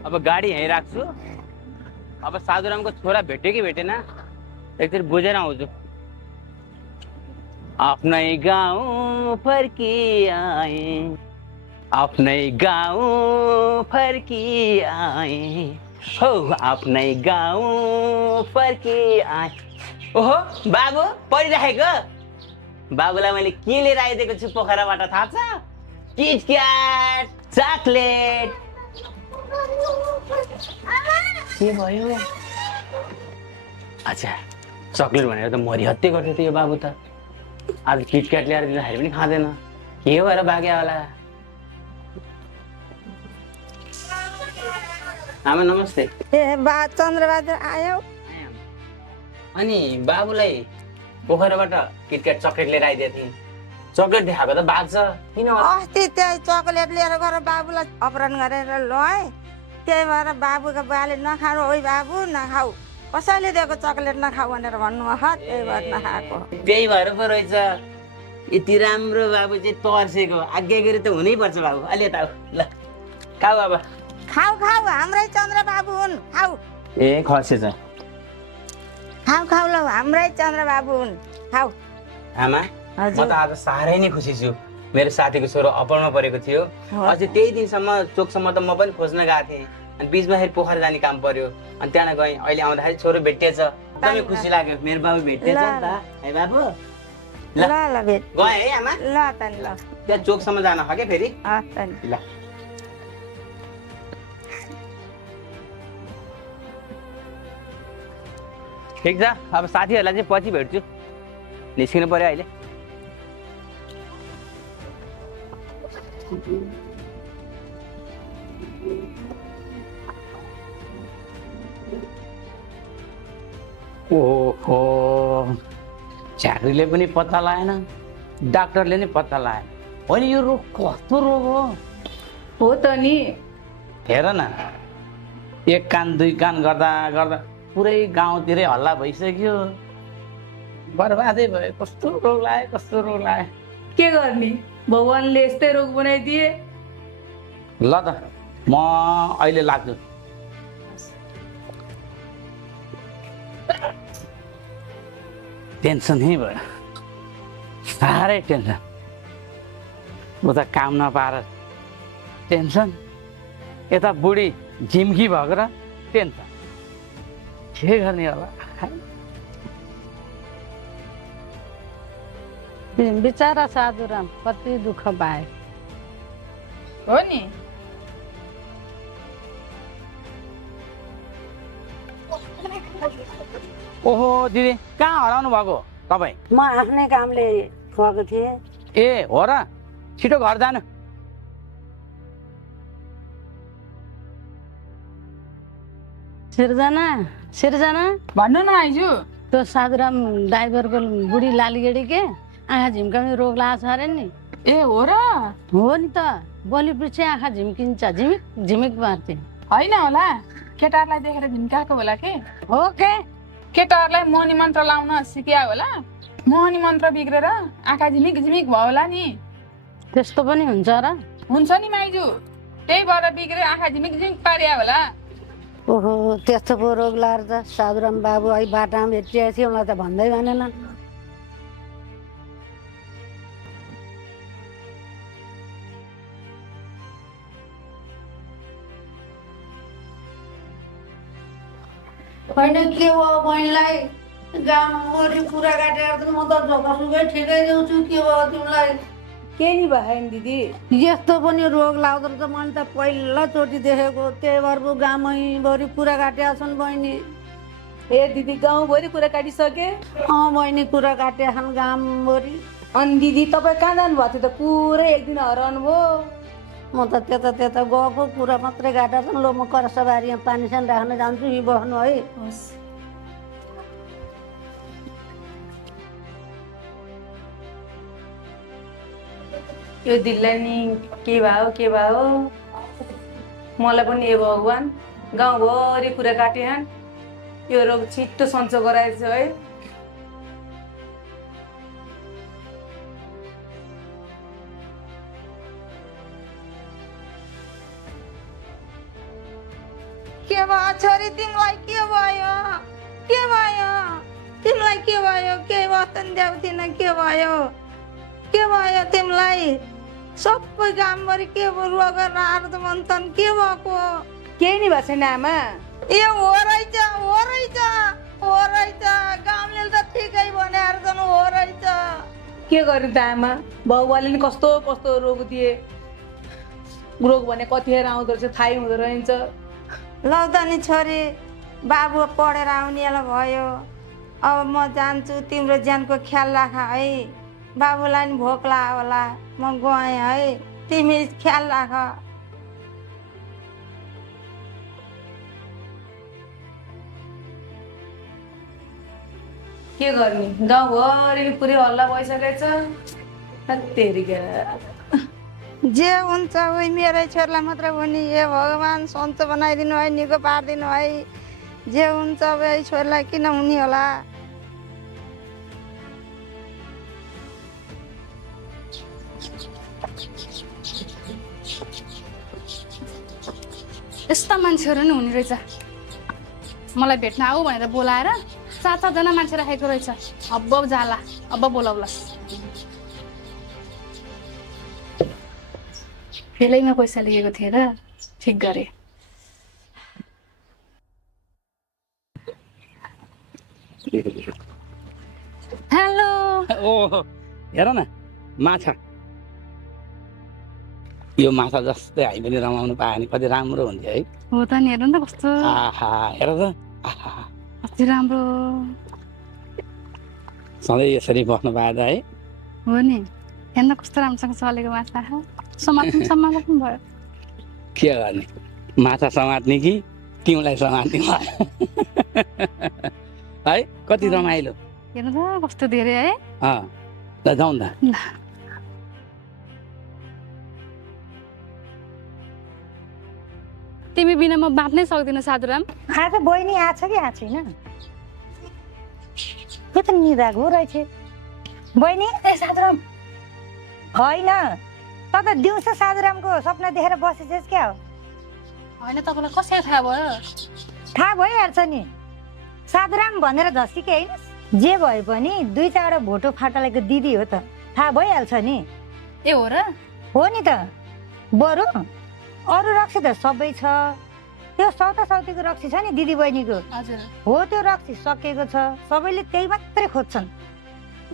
अब गाडी यहीँ राख्छु। अब साधुरामको छोरा भेट्यो कि भेटेन एकचोटि बुझेर आउँछु। आफ्नै गाउँ फर्किआए, आफ्नै गाउँ फर्किआए, हो आफ्नै गाउँ फर्किआए। ओहो बाबु परिराखेको। बाबुलाई मैले के लिएर आइदिएको छु पोखराबाट थाहा छ? KitKat chocolate. के भयो? अच्छा चकलेट भनेर त मरिहत्ते गर्थ्यो त यो बाबु त। आज किटक्याट ल्याएर दिँदाखेरि पनि खाँदैन। के भएर भाग्यो होला? आमा नमस्ते। ए बा चन्द्रबहादुर आयो? अनि बाबुलाई पोखराबाट किटक्याट चकलेट लिएर आइदिएको थिएँ। चकलेट देखाएको त भाग्छ किन? अस्ति त्यही चकलेट लिएर गएर बाबुलाई अपहरण गरेर लय। त्यही भएर बाबुको बाले नखाऊ ओइ बाबु नखाऊ, कसैले दिएको चकलेट नखाऊ भनेर भन्नुभयो। त्यही भएर नखाएको। त्यही भएर पो रहेछ यति राम्रो बाबु चाहिँ तर्सेको। आज्ञा गरी त हुनैपर्छ बाबु। अलि यता ल खाऊ अब। खाऊ खाऊ हाम्रै चन्द्रबाबु हुन्, खाऊ। ए खसेछ। खाऊ खाऊ ल हाम्रै चन्द्रबाबु हुन्, खाऊ। आमा म त आज साह्रै नै खुसी छु। मेरो साथीको छोरो अपहरणमा परेको थियो। अझै त्यही दिनसम्म चोकसम्म त म पनि खोज्न गएको थिएँ। अनि बिचमा फेरि पोखरा जाने काम पर्यो। अनि त्यहाँ गएँ। अहिले आउँदाखेरि छोरो भेटिएछ। एकदमै खुसी लाग्यो। मेरो बाबु भेटिएछ नि त है बाबु। ल ल भेट गएँ है आमा। ल त ल त्यहाँ चोकसम्म जान हो क्या फेरि। ल ठिक छ। अब साथीहरूलाई चाहिँ पछि भेट्छु। निस्किनु पर्यो अहिले। ओहो झाँक्रीले पनि पत्ता लगाएन, डाक्टरले नि पत्ता लगाएन। होइन यो रोग कस्तो रोग हो त नि? हेर न, एक कान दुई कान गर्दा गर्दा पुरै गाउँतिरै हल्ला भइसक्यो। बर्बादै भयो। कस्तो रोग लाग्यो, कस्तो रोग लाग्यो। के गर्ने, भगवानले यस्तै रोग बनाइदिए। ल त म अहिले लाग्छु। टेन्सनै भयो, साह्रै टेन्सन। उता काम नपाएर टेन्सन, यता बुढी झिम्की भएको र टेन्सन। के गर्ने होला? बिचारा साधुराम कति दुःख पाए। हो नि। ओहो दिदी कहाँ हराउनु भएको तपाईँ? म आफ्नै कामले गएको थिएँ। ए हो र? छिटो घर जानु। सिर्जना सिर्जना भन्नु न आइजु। त्यो साधुराम ड्राइभरको बुढी लालीगेडी के आँखा झिम्काउने रोग लागेको छ अरे नि। ए हो र? हो नि त, बलि पछि आँखा झिम्किन्छ, झिमिक झिमिक मार्थे। होइन होला, केटाहरूलाई देखेर झिम्काएको होला के? हो के? केटाहरूलाई मोहनी मन्त्र लाउन सिकिया होला। मोहनी मन्त्र बिग्रेर आँखा झिमिक झिमिक भयो होला नि। त्यस्तो पनि हुन्छ र? हुन्छ नि माइजू, त्यही भएर बिग्रे आँखा झिमिक झिमिक पारिया होला। ओहो त्यस्तो पो रोग लाएर त साधुराम बाबु अहिले बाटामा भेटिएको थियो, मलाई त भन्दै भनेन। होइन के हो बहिनीलाई गाउँभरि कुरा काटेर त म त ढोकासुकै ठिकै देउँछु। के भयो तिमीलाई? केही भयो नि दिदी? यस्तो पनि रोग लाग्दो रहेछ, मैले त पहिलोचोटि देखेको। त्यही भएर पो गाउँभरि कुरा काटेका छन् बहिनी। ए दिदी गाउँभरि कुरा काटिसके? बहिनी कुरा काटेका छन् गाउँभरि। अनि दिदी तपाईँ कहाँ जानुभएको थियो त? पुरै एक दिन हराउनु भयो। म त त्यता त्यता गएको, कुरा मात्रै काटेका छन्। ल म करसबारीमा पानी सानी राख्न जान्छु, यहीँ बस्नु है। हस्। यो दिललाई नि के भयो मलाई पनि ए भगवान्, गाउँभरि कुरा काटे यो रोग छिट्टो सन्चो गराएछ है। के भयो छोरी तिमीलाई के भयो के भयो तिमीलाई के भयो केही वचन देऊ थिएन के भयो तिमीलाई सबै कामभरि के रोग रार्द भन्छन् के भएको केही नि भएको छैन आमा। ए हो रहेछ गाउँले त ठिकै भनेर छन् हो रहेछ। के गर्ने त आमा बाउबाले नि कस्तो कस्तो रोग दिए। रोग भने कतिखेर आउँदो रहेछ थाहै हुँदो रहेछ। लौ त नि छोरी बाबु पढेर आउनेला भयो अब म जान्छु तिम्रो ज्यानको ख्याल राख है बाबुलाई नि भोक लाग्यो होला म गएँ है तिमी ख्याल राख। के गर्ने गाउँभरि पुरै हल्ला भइसकेछ। तेरिका जे हुन्छ उही मेरै छोरीलाई मात्र हो नि हे भगवान् सन्चो बनाइदिनु है निको पारिदिनु है जे हुन्छ अब यही छोरीलाई किन हुने होला। यस्ता मान्छेहरू नि हुने रहेछ। मलाई भेट्न आऊ भनेर बोलाएर 7-7 जना मान्छे राखेको रहेछ। अब जाला अब बोलाउलास्। फेलैमा पैसा लिएको थिएँ र ठिक गरे। हेलो ओ हेर न माछा। यो माछा जस्तै हामी पनि रमाउनु पायो भने कति राम्रो हुन्थ्यो है। हो त नि हेर्नु त कस्तो आहा हेर त आहा कति राम्रो सधैँ यसरी बस्नु पायो त है। हो नि हेर्न कस्तो राम्रोसँग चलेको माछा समात्नु भयो। के गर्ने माछा समात्ने कि तिमीलाई समात्ने है कति रमाइलो। हेर्नु त कस्तो धेरै है। ल जाउँ न। ल तिमी बिना म बाँच्नै सक्दिनँ साधुराम। आज बहिनी आछ कि आएको छैन के त निदाएको रहेछ बहिनी। ए साधुराम होइन त त दिउँसो साधुरामको सपना देखेर बसेछस् क्या हो। होइन तपाईँलाई कसरी थाहा भयो। थाहा भइहाल्छ नि साधुराम भनेर झस्किके होइन जे भए पनि 2-4 भोटो फाटालेको दिदी हो त थाहा भइहाल्छ नि। ए हो र। हो नि त बरु अरू रक्सी त सबै छ त्यो सौतासौतीको रक्सी छ नि दिदी बहिनीको हजुर हो त्यो रक्सी सकिएको छ सबैले त्यही मात्रै खोज्छन्।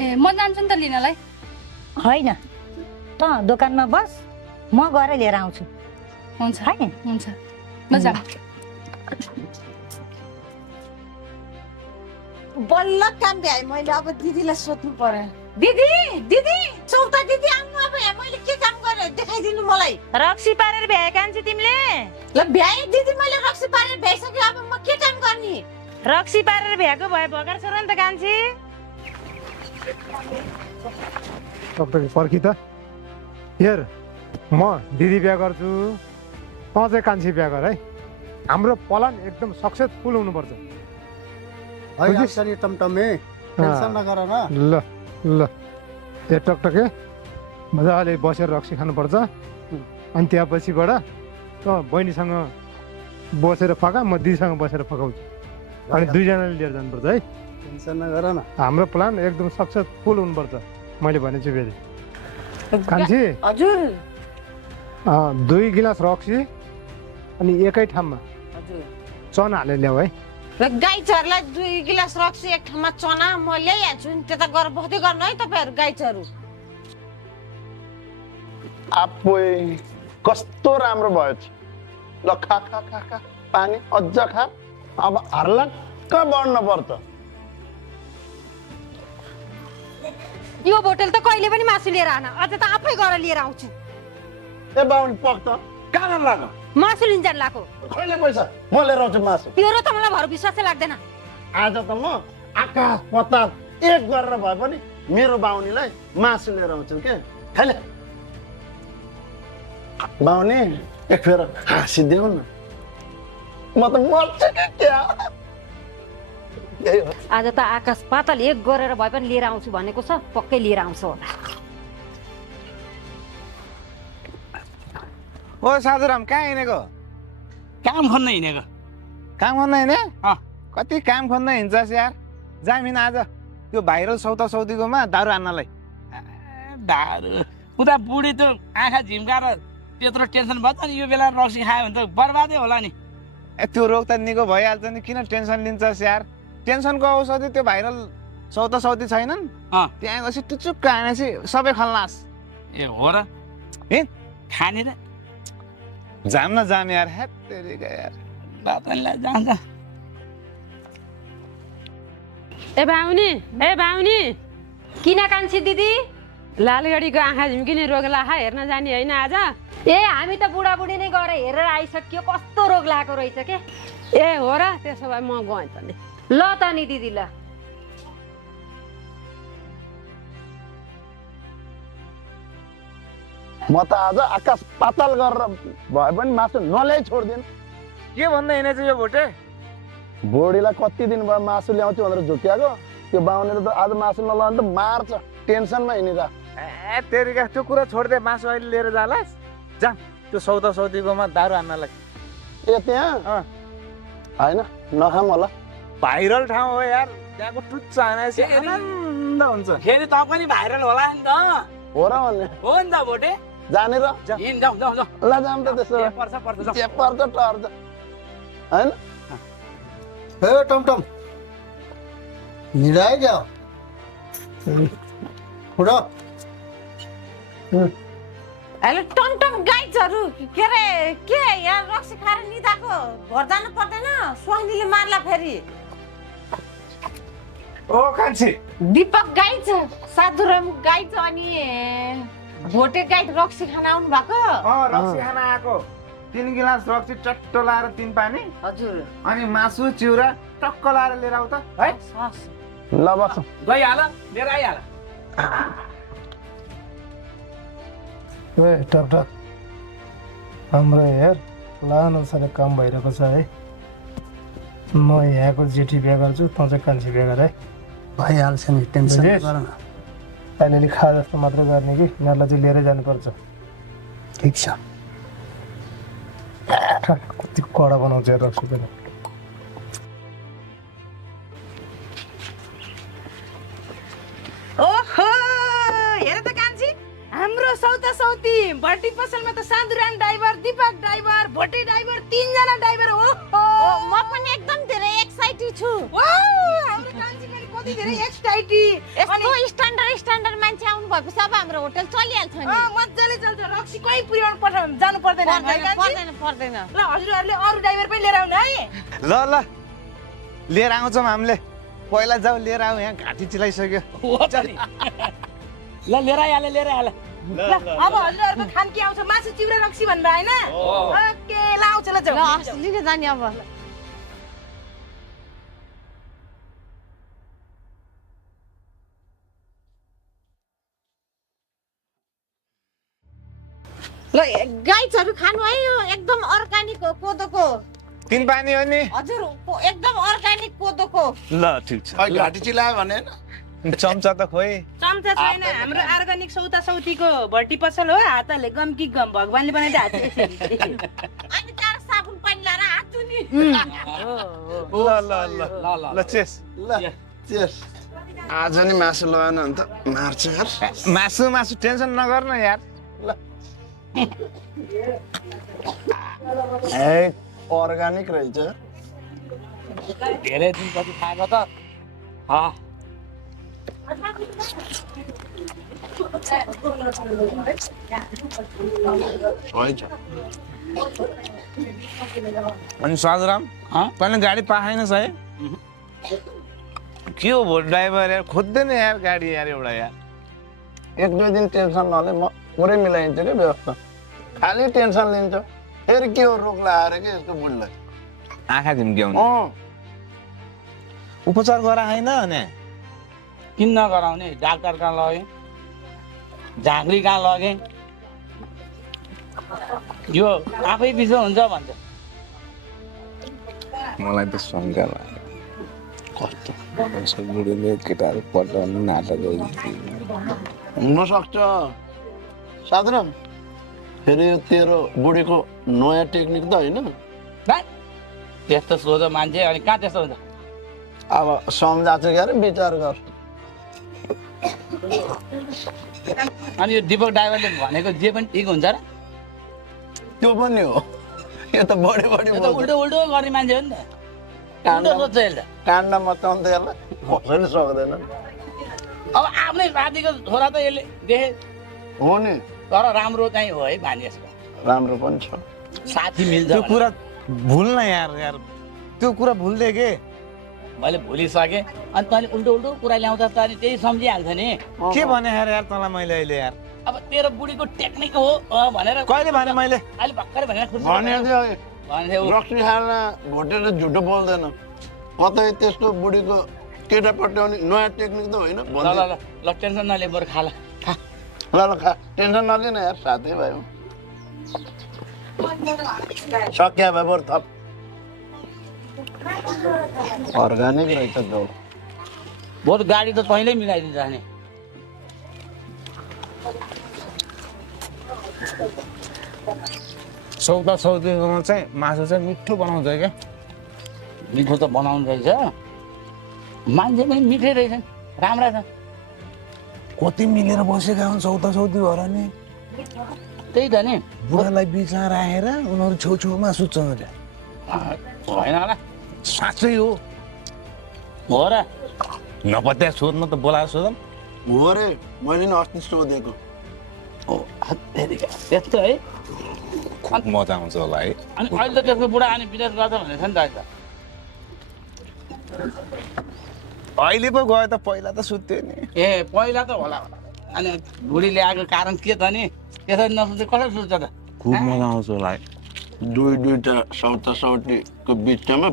ए म जान्छु नि त लिनलाई। होइन त दोकानमा बस म गएर लिएर आउँछु। हुन्छ है हुन्छ म जाऊ। बल्ल काम भ्याए मैले अब दिदीलाई सोध्नु पर्यो। दिदी चौता दिदी आउनु अब यहाँ मैले के काम गरेँ देखाइदिनु मलाई। रक्सी पारेर भ्याए कान्छी तिमीले। ल भ्याए दिदी मैले रक्सी पारेर भ्याइसक्यो अब म के काम गर्ने। रक्सी पारेर भ्याएको भए भगर छोरा नि त कान्छी। टकटकी पर्खी त हेर म दिदी बिहा गर्छु त चाहिँ कान्छी बिहा गर है। हाम्रो प्लान एकदम सक्सेसफुल हुनुपर्छ। आइहाल्छ नि टमटमे टेन्सन नगर न। ल ल ए टकटके मजाले बसेर रक्सी खानुपर्छ अनि त्यसपछिबाट त बहिनीसँग बसेर फका म दिदीसँग बसेर फकाउँछु अनि दुईजनाले लिएर जानुपर्छ है। टेन्सन नगर न। हाम्रो प्लान एकदम सक्सेसफुल हुनुपर्छ मैले भनेछु फेरि। कान्छी हजुर 2 गिलास रक्सी अनि एकै ठाउँमा चना हालेर ल्याऊ है। गाई चरलाई 2 गिलास रक्सी एक ठाउँमा चना म ल्याइहाल्छु नि त्यता गएर बस्दै गर्नु है तपाईँहरू गाई चरु। आपोइ कस्तो राम्रो भयो ल खा खा खा खा पानी अझ खा अब हर्लक्क बढ्न पर्छ। यो बोतल त कहिले पनि मासु लिएर आन अझ त आफै गएर लिएर आउँछु। ए बाहुन पक त कहाँ लाग्यो मासु लिन्छ लाको खैले पैसा म लिएर आउँछु मासु। त्यो त मलाई भर विश्वासै लाग्दैन। आज त म आकाश पताल एक गरेर भए पनि मेरो बाहुनीलाई मासु लिएर आउँछु के खैले। बाहुनी एक फेर हाँसिदेऊ न म त मर्छु कि क्या। त्यही हो आज त आकाश पाताल एक गरेर भए पनि लिएर आउँछु भनेको छ, पक्कै लिएर आउँछ होला। ओ साधुराम कहाँ हिँडेको? काम खोज्न हिँडेको। काम गर्न हिँडे? अँ। कति काम खोज्न हिँड्छस् यार? जामिन आज त्यो भाइरल सौता सौतीकोमा दारू हान्नलाई। दारू उता बुढी त आँखा झिम्काएर त्यत्रो टेन्सन भन्छ नि, यो बेला रक्सी खायो भने त बर्बादै होला नि। त्यो रोग त निको भइहाल्छ नि, किन टेन्सन लिन्छस् यार? टेन्सनको औषधि त्यो भाइरल सौता सौती छैनन्? त्यहाँ गएपछि टुचुक्क हानेपछि सबै खल्लास। ए हो र? हिँड खाने र जाम न जाम यार, हेत तेरिका यार। बाबुलाई जान्छ। ए बाहुनी किन कान्छी दिदी? लालगढीको आँखा झिम्किने रोग लाखा हेर्न जाने होइन आज? ए हामी त बुढाबुढी नै गएर हेरेर आइसक्यो, कस्तो रोग लागेको रहेछ के। ए हो र? त्यसो भए म गएँ त नि। ल त नि दिदी ल। म त आज आकाश पाताल गरेर भए पनि मासु नल्याइ छोड्दिन। के भन्दै हिँडेछ यो भोटे? बुढीलाई कति दिन भयो मासु ल्याउँछु भनेर झुक्क्याएको, त्यो बाहुनेले त आज मासु नलाउनु त मार्छ, टेन्सनमा हिँडिरहेको। ए तेरिका त्यो कुरा छोड्दे, मासु अहिले लिएर जालास्। जा त्यो सौता सौतीकोमा दारू हान्नलाई। ए त्यहाँ होइन नखाम होला। भाइरल ठाउँ हो यार, त्यहाँको टुच्चा हानेपछि आनन्द हुन्छ। फेरि त पनि भाइरल होला नि त। हो र भन्ने हो नि त भोटे। जाने र हिँड जाउँ जाउँ जाउँ। ल जाम त त्यसो भए। पर्छ पर्छ टर्छ होइन। ए टमटम निराय क्या उठ। अहिले टमटम गाइजहरू के अरे के यहाँ रक्सी खाएर निदाको घर जानु पर्दैन, स्वाइनीले मार्ला फेरि। ओ कान्छी दीपक गाइज, साधुराम गाइज अनि भोटे गाइड रक्सी खान आउनु भएको? रक्सी खान आएको। 3 गिलास रक्सी चट्टो लाएर 3 पानी, हजुर, अनि मासु चिउरा टक्क लाएर लिएर आऊ त है। ल बस गइहाल, लिएर आइहाल। ए टकटक हाम्रो हेर प्लान अनुसार काम भइरहेको छ है। म यहाँको जेठी बिहा गर्छु, तँ चाहिँ कान्छी बिहा गर है। भइहाल्छ नि, टेन्सन गर न। अलिअलि खा जस्तो मात्र गर्ने कि यिनीहरूलाई चाहिँ लिएरै जानुपर्छ। ठिक छ। कति कडा बनाउँछ यार रक्सी पनि। ओहो हेर त कान्छी, हाम्रो सौता सौती भट्टी पसलमा त साधुराम ड्राइभर, दीपक ड्राइभर, भोटे ड्राइभर, 3 जना ड्राइभर। ओहो म पनि एकदम धेरै एक्साइटेड छु। हाम्रो कान्छी पनि कति धेरै एक्साइटेड। यस्तो स्ट्यान्डर्ड मान्छे आउनु भएपछि अब हाम्रो होटल चलिहाल्छ नि। मजाले चल्छ, रक्सी कहीँ पुर्याउनु जानु पर्दैन। पर्दैन। ल हजुरहरूले अरू ड्राइभर पनि लिएर आउनु है। ल लिएर आउँछौँ हामीले। पहिला जाऊ लिएर आऊ, यहाँ घाँटी चिलाइसक्यो। ल लिएर आइहाल, लिएर आइहाल। ल अब हजुरहरूको खान के आउँछ? मासु चिउरा रक्सी भनेर होइन? ओके ल आउँछ ल जाऊ। लिन जाने अब। ल गाइजहरू खानु है, यो एकदम अर्गानिक हो कोदोको। 3 पानी हो नि? हजुर एकदम अर्गानिक कोदोको। ल ठिक छ। घाँटी चिलायो भने चम्चा त खोइ। चम्चा छैन, हाम्रो अर्गानिक सौता सौतीको भट्टी पसल हो। हातले गम कि गम भगवानले बनाइदिए हात यसरी। अनि तार साबुन पानी लाएर हात धुनी। ल चेस। ल आज नि मासु लगाएन भने त मार्छ यार। मासु टेन्सन नगर्न यार। ल ए अर्गानिक रहेछ। धेरै दिनपछि खाएको त। अनि साधुराम तैँले गाडी पाएनस् है? के हो भोट ड्राइभर यार, खोज्दैन यार गाडी यार एउटा यार। 1-2 दिन टेन्सन नले, म पुरै मिलाइदिन्छु क्या व्यवस्था। खालि टेन्सन लिन्छ, फेरि के हो रोग लगाएर कि यसको बुढलाई आँखा झिम्क्याउने। उपचार गराएन भने किन नगराउने? डाक्टर कहाँ लगे, झाँक्री कहाँ लगे, यो आफै बिसो हुन्छ भन्छ। मलाई त शङ्का लाग्यो कस्तो बुढीले केटाहरू पटाउनु नाटक हुनसक्छ साधारण फेरि यो तेरो बुढीको नयाँ टेक्निक त होइन त्यस्तो सोध मान्छे अनि कहाँ त्यस्तो हुन्छ अब सम्झा चाहिँ गएर विचार गर अनि यो दिपक ड्राइभरले भनेको जे पनि ठिक हुन्छ र त्यो पनि हो यो त बढी बढी उल्टो उल्टो गर्ने मान्छे हो नि त उल्टो सोध्छ यसले काण्ड मचाउँदै यसलाई कसैले सक्दैन अब आफ्नै साथीको छोरा त यसले देखे हो नि तर राम्रो चाहिँ हो है भानी यसको राम्रो पनि छ साथी मिल्छ त्यो कुरा भुल्न यार त्यो कुरा भुल्दै के मैले भुलिसकेँ अनि तैँले उल्टो उल्टो कुरा ल्याउँछ त अनि त्यही सम्झिहाल्छ नि के भने यार तँलाई मैले अहिले यार अब तेरो बुढीको टेक्निक हो भनेर कहिले भने मैले अहिले भर्खरै भनेर खुसी भने रक्सी खाएर भोटेर झुटो बोल्दैन कतै त्यस्तो बुढीको केटा पट्याउने नयाँ टेक्निक त होइन ल टेन्सन नलिए बरु खा ल ल खा टेन्सन नलिन यार साथै भयो सक्या भए बरु थप अर्ग्यानिक रहेछ जौल बरु गाडी त तैँले मिलाइदिन्छ नि सौतीकोमा चाहिँ मासु चाहिँ मिठो बनाउँछ क्या मिठो त बनाउनु रहेछ मान्छे पनि मिठै रहेछन् राम्रा छन् कति मिलेर बसेका हुन् सौती भएर नि त्यही त नि बुढालाई बिचमा राखेर उनीहरू छेउछेउमा सुत्छन् अरे होइन होला साँच्चै हो हो र नपत्या सोध्नु त बोलाएर सोधौँ हो रे मैले नि अस्ति सोधेको त्यस्तो है मजा आउँछ होला है अनि अहिले त त्यसको बुढा अनि विदेश गर्छ भनेको छ नि त अहिले अहिले पो गयो त पहिला त सुत्थ्यो नि ए पहिला त होला अनि बुढीले आएको कारण के त नि त्यसरी नसुत्छ कसरी सुत्छ त खुब मजा आउँछ होला है दुईटा सौतीको बिचमा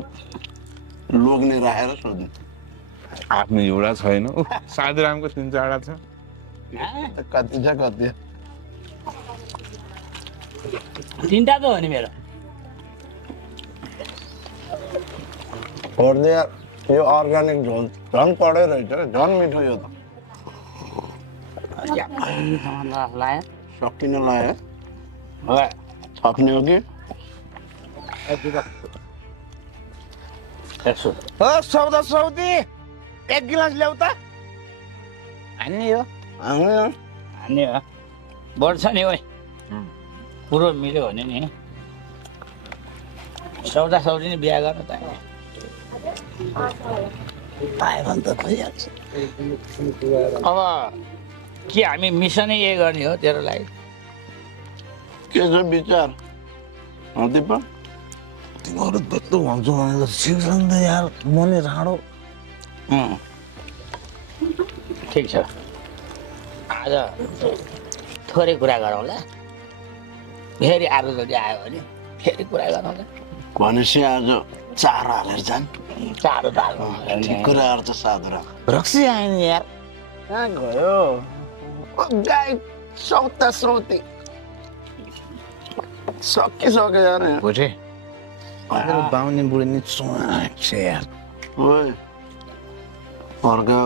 लोग्ने राखेर सोध्ने आफ्नो एउटा छैन साधुरामको 3-4 छ कति छ कति 3टा त हो नि मेरो पर्ने यो अर्ग्यानिक झोल झन् पढै रहेछ झन् मिठो यो त लायो सकिन लायो थप्ने हो कि सौती 1 गिलास ल्याउ त हान्ने हो हान्ने हो बढ्छ नि ओइ पुरो मिल्यो भने नि सौती नि बिहा गर्न त पायो भने त भइहाल्छ अब के हामी मिसनै यही गर्ने हो तेरो लागि के छ विचार दिपक तिमीहरू त्यस्तो भन्छौ भने त सिक्छन् त यार मनै राडो ठिक छ आज थोरै कुरा गरौँला फेरि आरोजले आयो भने फेरि कुरा गरौँला भनेपछि आज चारो हालेर जान् चारो त हाल्नु ठिक कुरा गर्छ साधुराम रक्सी आयो नि यार कहाँ गयो गाई सौती सकिसक्यो यार बुझे बाहुनी बुढी नि छ यार ओए अर्का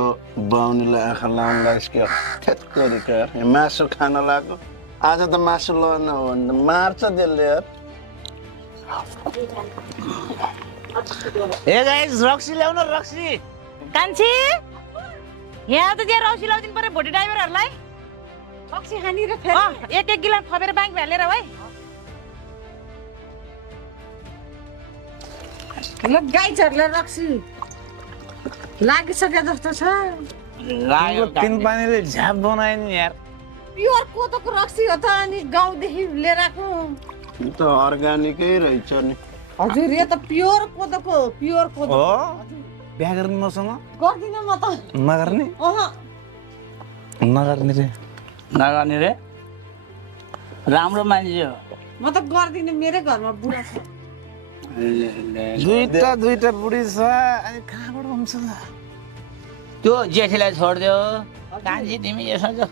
बाहुनीलाई आँखा लाउनु लाग्यो थेत्तेरिका यार मासु खान लाग्यो आज त मासु लगाउन हो भने त मार्छ त्यसले यार ए गाइस रक्सी ल्याउन रक्सी कान्छी यहाँ त त्यहाँ रक्सी ल्याउदिनु पर्यो भोटे ड्राइभरहरूलाई रक्सी खानी र फेरि एक गिलास थपेर ब्याङ्क हालेर है ल गाईहरूलाई रक्सी लागिसके जस्तो छ तिन पानीले झ्याप बनायो नि यार प्योर कोदोको रक्सी हो त अनि गाउँदेखि लिएर आएको त अर्ग्यानिकै रहेछ नि हजुर यो त प्योर कोदो हो बिहा गर्ने मसँग गर्दिनँ म त नगर्ने नगर्ने रे राम्रो मान्छे हो म त गर्दिनँ मेरै घरमा बुढा छ दुईटा बुढी छ अनि कहाँबाट हुन्छ त्यो जेठीलाई छोडिदियो कान्छी तिमी यसो जो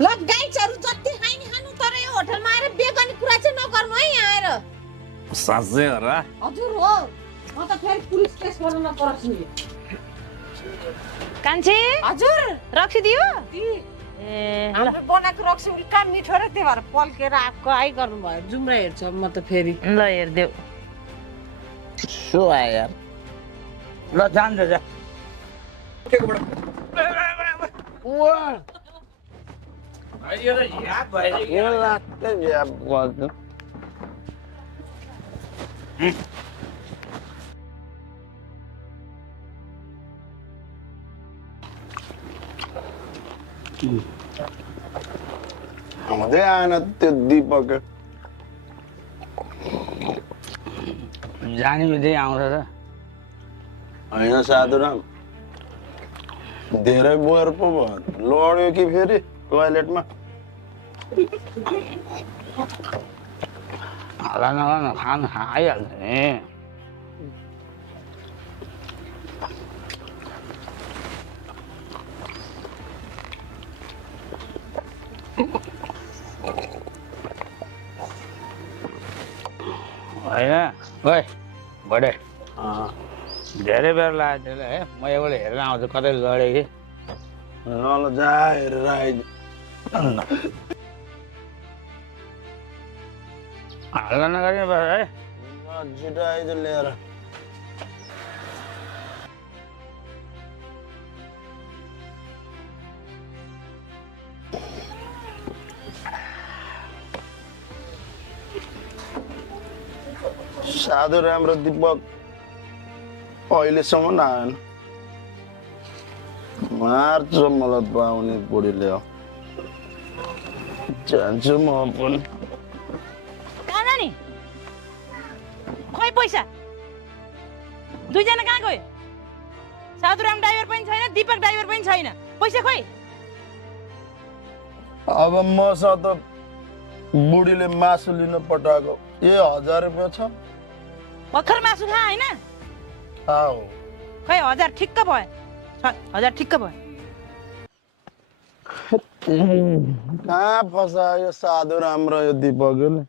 ल गाईहरू जति खाइने खानु तर यो होटलमा आएर बेगनी कुरा चाहिँ नगर्नु है यहाँ आएर साँच्चै हो र हजुर हो म त फेरि पुलिस केस गर्न पर्छ नि कान्छी हजुर रक्सी दियो ए हाम्रो बनाएको रक्सी उल्टा मिठो र त्यही भएर पल्केर आएको आइ गर्नु भयो जुम्रा हेर्छ म त फेरि ल हेर्देऊ सो आयो यार ल जान्छ जा यो त याद भएर आउँदै आएन त्यो दीपक जाने बित्तिकै आउँछ त होइन साधुराम धेरै बोर पो भयो लड्यो कि फेरि टोयलेटमा हल्ला नगर्नु खानु आइहाल्छ नि होइन ओइ बडे धेरै बेर लाग्यो त्यसलाई है म एकपल्ट हेरेर आउँछु कतै लडेँ कि ल जा हेरेर आइज हल्ला नगर्ने बस है छिटो आइज लिएर साधु राम्रो दीपक अहिलेसम्म आएन मार्छ मलाई पाउने बुढीले हो जान्छु म पनि कहाँ जाने खोइ पैसा दुईजना कहाँ गयो साधुराम ड्राइभर पनि छैन दीपक ड्राइभर पनि छैन पैसा खोइ अब मसँग त बुढीले मासु लिन पठाएको 1000 रुपियाँ छ भर्खर मासु खा होइन खाऊ खै 1000 ठिक्क भयो 1000 ठिक्क भयो कहाँ फसायो साधु राम्रो यो दीपकले